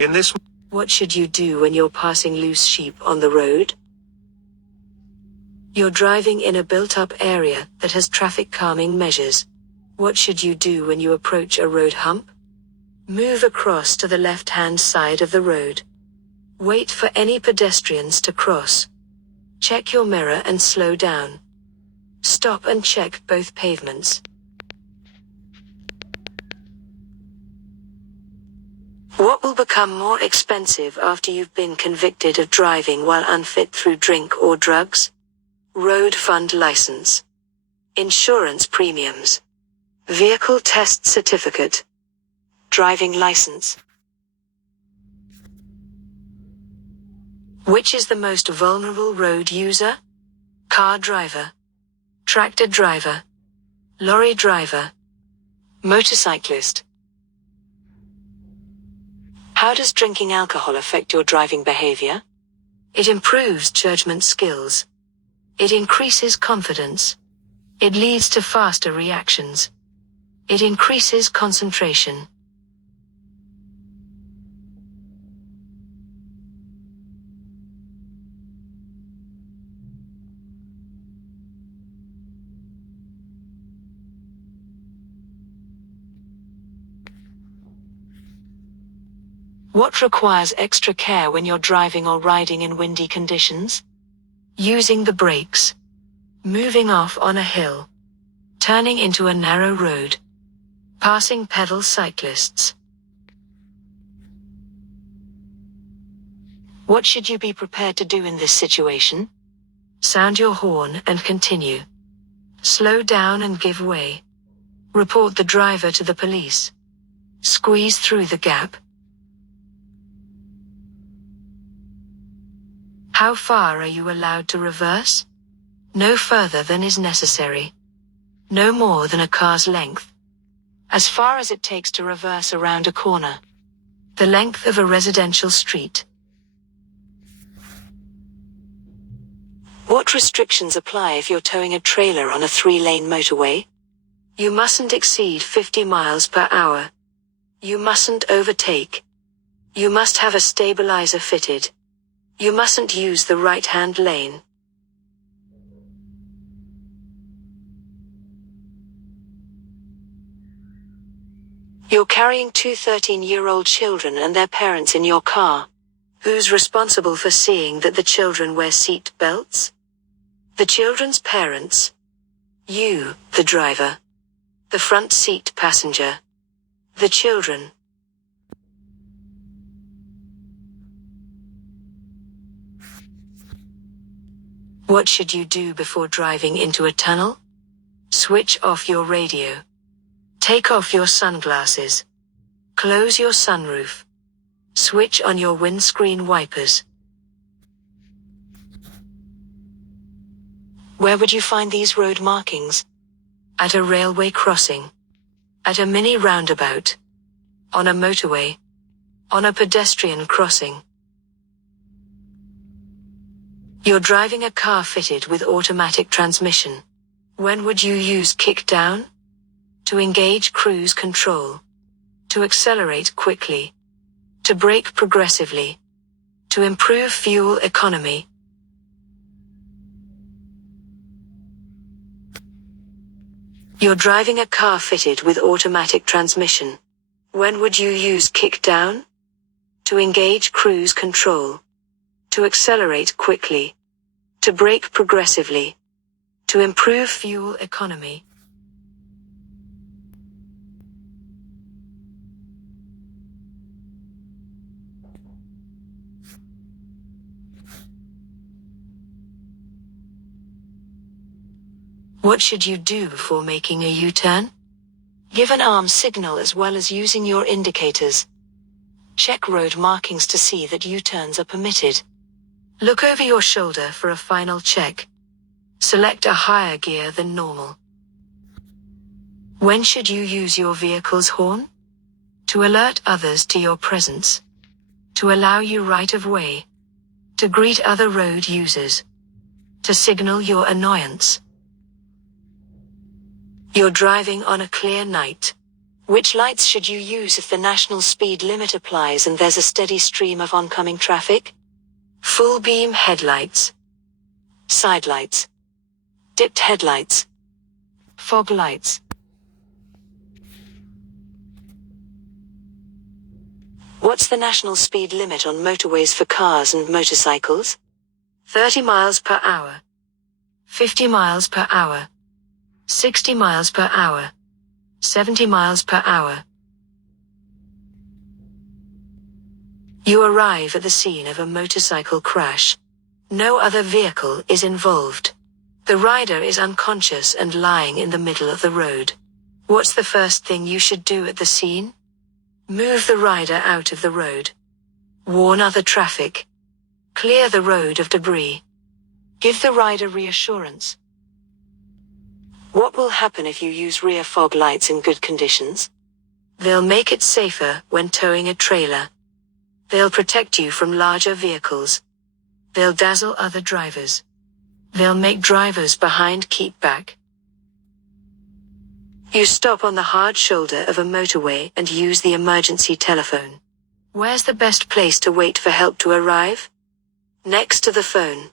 In this, What should you do when you're passing loose sheep on the road? You're driving in a built-up area that has traffic calming measures. What should you do when you approach a road hump? Move across to the left-hand side of the road. Wait for any pedestrians to cross. Check your mirror and slow down. Stop and check both pavements. What will become more expensive after you've been convicted of driving while unfit through drink or drugs? Road fund license. Insurance premiums. Vehicle test certificate. Driving license. Which is the most vulnerable road user? Car driver. Tractor driver. Lorry driver. Motorcyclist. How does drinking alcohol affect your driving behavior? It improves judgment skills. It increases confidence. It leads to faster reactions. It increases concentration. What requires extra care when you're driving or riding in windy conditions? Using the brakes. Moving off on a hill. Turning into a narrow road. Passing pedal cyclists. What should you be prepared to do in this situation? Sound your horn and continue. Slow down and give way. Report the driver to the police. Squeeze through the gap. How far are you allowed to reverse? No further than is necessary. No more than a car's length. As far as it takes to reverse around a corner. The length of a residential street. What restrictions apply if you're towing a trailer on a 3-lane motorway? You mustn't exceed 50 miles per hour. You mustn't overtake. You must have a stabilizer fitted. You mustn't use the right-hand lane. You're carrying 2 13-year-old children and their parents in your car. Who's responsible for seeing that the children wear seat belts? The children's parents. You, the driver. The front seat passenger. The children. What should you do before driving into a tunnel? Switch off your radio. Take off your sunglasses. Close your sunroof. Switch on your windscreen wipers. Where would you find these road markings? At a railway crossing. At a mini roundabout. On a motorway. On a pedestrian crossing. You're driving a car fitted with automatic transmission. When would you use kick down? To engage cruise control. To accelerate quickly. To brake progressively. To improve fuel economy. You're driving a car fitted with automatic transmission. When would you use kick down? To engage cruise control. To accelerate quickly. To brake progressively. To improve fuel economy. What should you do before making a U-turn? Give an arm signal as well as using your indicators. Check road markings to see that U-turns are permitted. Look over your shoulder for a final check. Select a higher gear than normal. When should you use your vehicle's horn? To alert others to your presence. To allow you right of way. To greet other road users. To signal your annoyance. You're driving on a clear night. Which lights should you use if the national speed limit applies and there's a steady stream of oncoming traffic? Full beam headlights, side lights, dipped headlights, fog lights. What's the national speed limit on motorways for cars and motorcycles? 30 miles per hour, 50 miles per hour, 60 miles per hour, 70 miles per hour. You arrive at the scene of a motorcycle crash. No other vehicle is involved. The rider is unconscious and lying in the middle of the road. What's the first thing you should do at the scene? Move the rider out of the road. Warn other traffic. Clear the road of debris. Give the rider reassurance. What will happen if you use rear fog lights in good conditions? They'll make it safer when towing a trailer. They'll protect you from larger vehicles. They'll dazzle other drivers. They'll make drivers behind keep back. You stop on the hard shoulder of a motorway and use the emergency telephone. Where's the best place to wait for help to arrive? Next to the phone.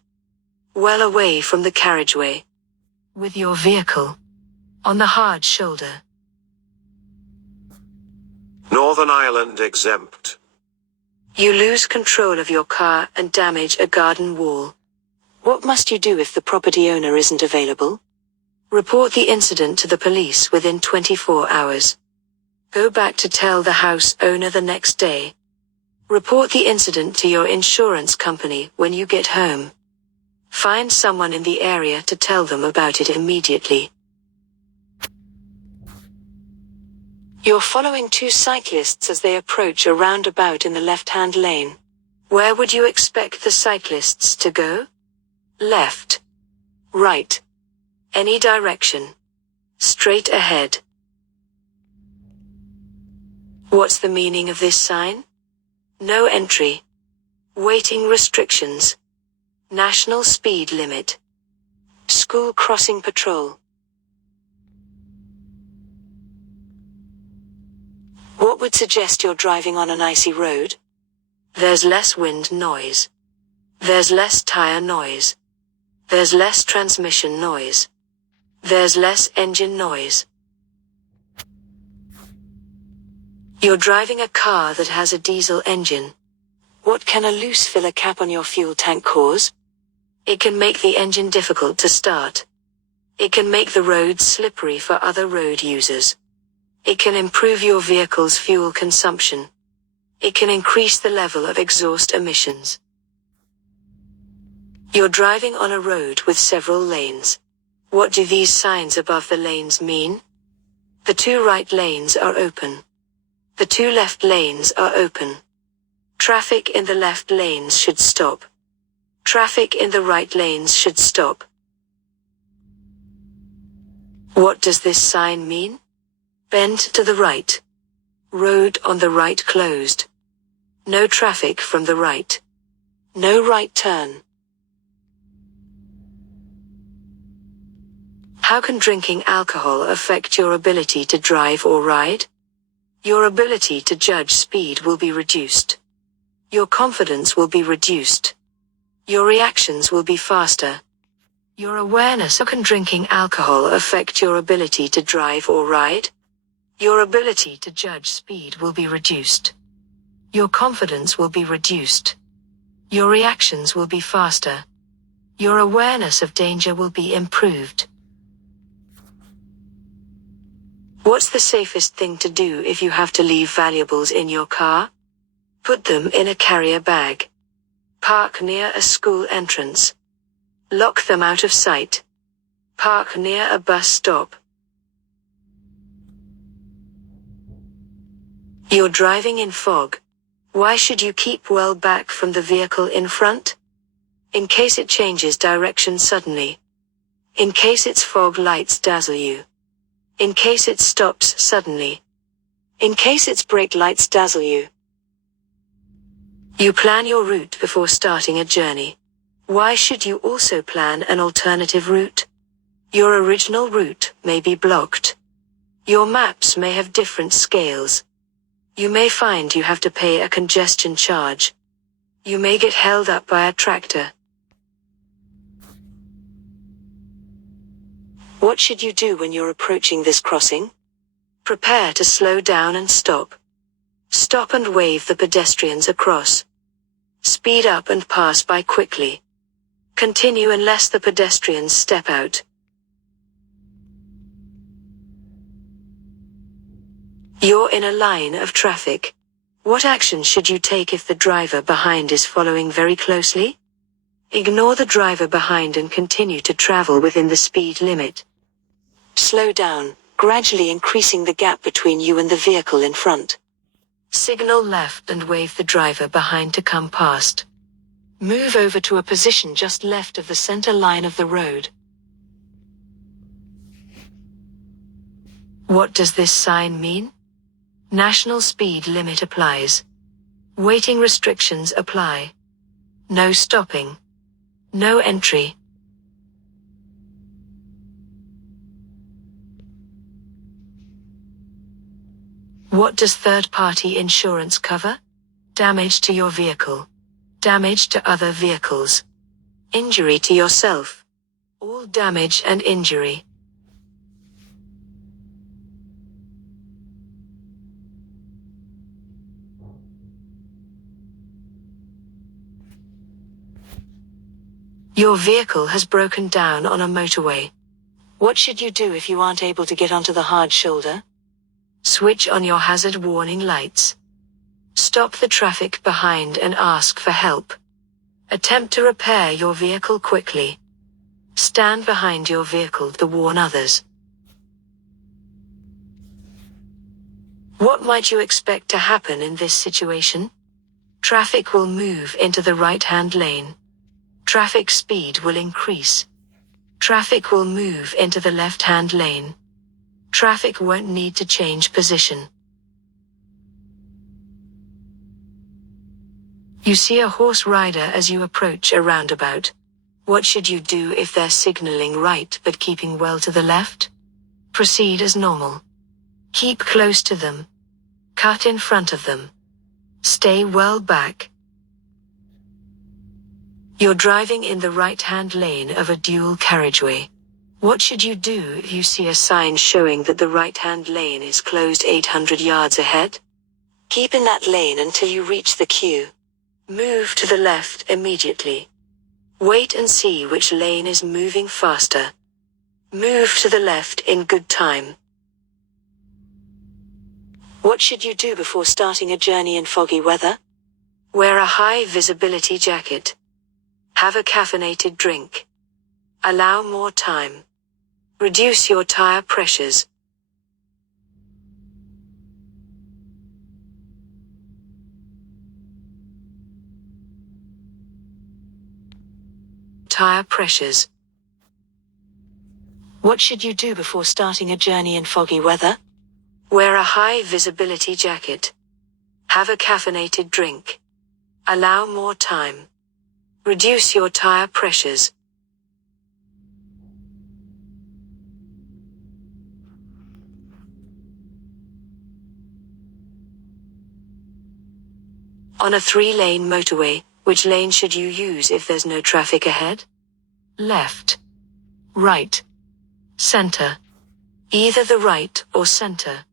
Well away from the carriageway. With your vehicle. On the hard shoulder. Northern Ireland exempt. You lose control of your car and damage a garden wall. What must you do if the property owner isn't available? Report the incident to the police within 24 hours. Go back to tell the house owner the next day. Report the incident to your insurance company when you get home. Find someone in the area to tell them about it immediately. You're following two cyclists as they approach a roundabout in the left-hand lane. Where would you expect the cyclists to go? Left. Right. Any direction. Straight ahead. What's the meaning of this sign? No entry. Waiting restrictions. National speed limit. School crossing patrol. What would suggest you're driving on an icy road? There's less wind noise. There's less tire noise. There's less transmission noise. There's less engine noise. You're driving a car that has a diesel engine. What can a loose filler cap on your fuel tank cause? It can make the engine difficult to start. It can make the roads slippery for other road users. It can improve your vehicle's fuel consumption. It can increase the level of exhaust emissions. You're driving on a road with several lanes. What do these signs above the lanes mean? The two right lanes are open. The two left lanes are open. Traffic in the left lanes should stop. Traffic in the right lanes should stop. What does this sign mean? Bend to the right. Road on the right closed. No traffic from the right. No right turn. How can drinking alcohol affect your ability to drive or ride? Your ability to judge speed will be reduced. Your confidence will be reduced. Your reactions will be faster. Your awareness. How can drinking alcohol affect your ability to drive or ride? Your ability to judge speed will be reduced. Your confidence will be reduced. Your reactions will be faster. Your awareness of danger will be improved. What's the safest thing to do if you have to leave valuables in your car? Put them in a carrier bag. Park near a school entrance. Lock them out of sight. Park near a bus stop. You're driving in fog. Why should you keep well back from the vehicle in front? In case it changes direction suddenly. In case its fog lights dazzle you. In case it stops suddenly. In case its brake lights dazzle you. You plan your route before starting a journey. Why should you also plan an alternative route? Your original route may be blocked. Your maps may have different scales. You may find you have to pay a congestion charge. You may get held up by a tractor. What should you do when you're approaching this crossing? Prepare to slow down and stop. Stop and wave the pedestrians across. Speed up and pass by quickly. Continue unless the pedestrians step out. You're in a line of traffic. What action should you take if the driver behind is following very closely? Ignore the driver behind and continue to travel within the speed limit. Slow down, gradually increasing the gap between you and the vehicle in front. Signal left and wave the driver behind to come past. Move over to a position just left of the center line of the road. What does this sign mean? National speed limit applies. Waiting restrictions apply. No stopping. No entry. What does third-party insurance cover? Damage to your vehicle. Damage to other vehicles. Injury to yourself. All damage and injury. Your vehicle has broken down on a motorway. What should you do if you aren't able to get onto the hard shoulder? Switch on your hazard warning lights. Stop the traffic behind and ask for help. Attempt to repair your vehicle quickly. Stand behind your vehicle to warn others. What might you expect to happen in this situation? Traffic will move into the right-hand lane. Traffic speed will increase. Traffic will move into the left-hand lane. Traffic won't need to change position. You see a horse rider as you approach a roundabout. What should you do if they're signaling right but keeping well to the left? Proceed as normal. Keep close to them. Cut in front of them. Stay well back. You're driving in the right-hand lane of a dual carriageway. What should you do if you see a sign showing that the right-hand lane is closed 800 yards ahead? Keep in that lane until you reach the queue. Move to the left immediately. Wait and see which lane is moving faster. Move to the left in good time. What should you do before starting a journey in foggy weather? Wear a high-visibility jacket. Have a caffeinated drink. Allow more time. Reduce your tire pressures. Tire pressures. What should you do before starting a journey in foggy weather? Wear a high-visibility jacket. Have a caffeinated drink. Allow more time. Reduce your tire pressures. On a 3-lane motorway, which lane should you use if there's no traffic ahead? Left. Right. Center. Either the right or center.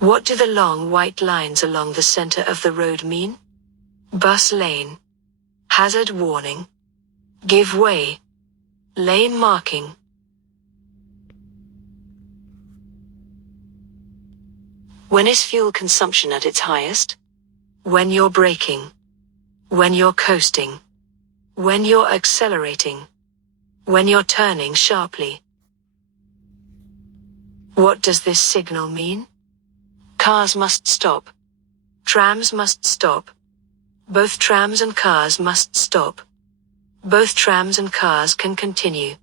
What do the long white lines along the center of the road mean? Bus lane. Hazard warning. Give way. Lane marking. When is fuel consumption at its highest? When you're braking. When you're coasting. When you're accelerating. When you're turning sharply. What does this signal mean? Cars must stop. Trams must stop. Both trams and cars must stop. Both trams and cars can continue.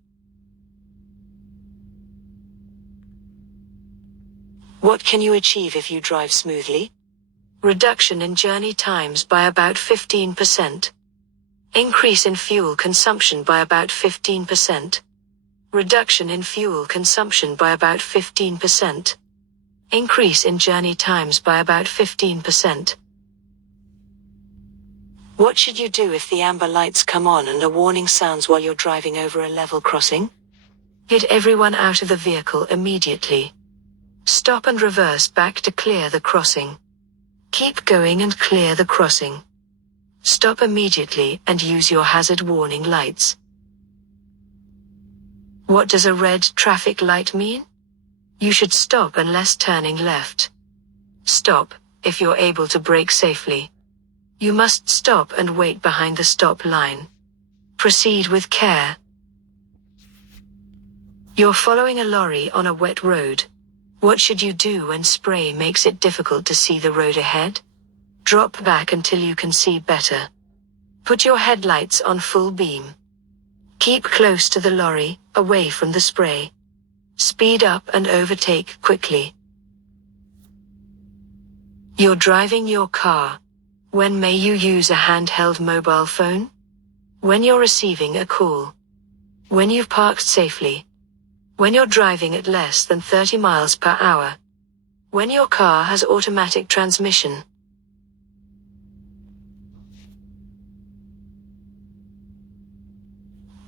What can you achieve if you drive smoothly? Reduction in journey times by about 15%. Increase in fuel consumption by about 15%. Reduction in fuel consumption by about 15%. Increase in journey times by about 15%. What should you do if the amber lights come on and a warning sounds while you're driving over a level crossing? Get everyone out of the vehicle immediately. Stop and reverse back to clear the crossing. Keep going and clear the crossing. Stop immediately and use your hazard warning lights. What does a red traffic light mean? You should stop unless turning left. Stop, if you're able to brake safely. You must stop and wait behind the stop line. Proceed with care. You're following a lorry on a wet road. What should you do when spray makes it difficult to see the road ahead? Drop back until you can see better. Put your headlights on full beam. Keep close to the lorry, away from the spray. Speed up and overtake quickly. You're driving your car. When may you use a handheld mobile phone? When you're receiving a call. When you've parked safely. When you're driving at less than 30 miles per hour. When your car has automatic transmission.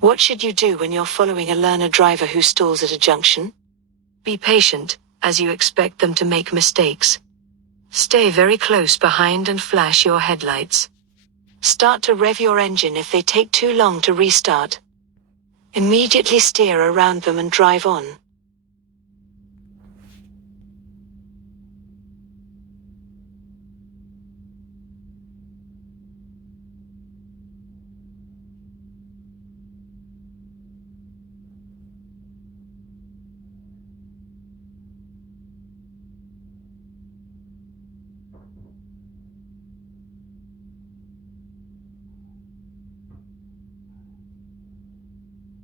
What should you do when you're following a learner driver who stalls at a junction? Be patient, as you expect them to make mistakes. Stay very close behind and flash your headlights. Start to rev your engine if they take too long to restart. Immediately steer around them and drive on.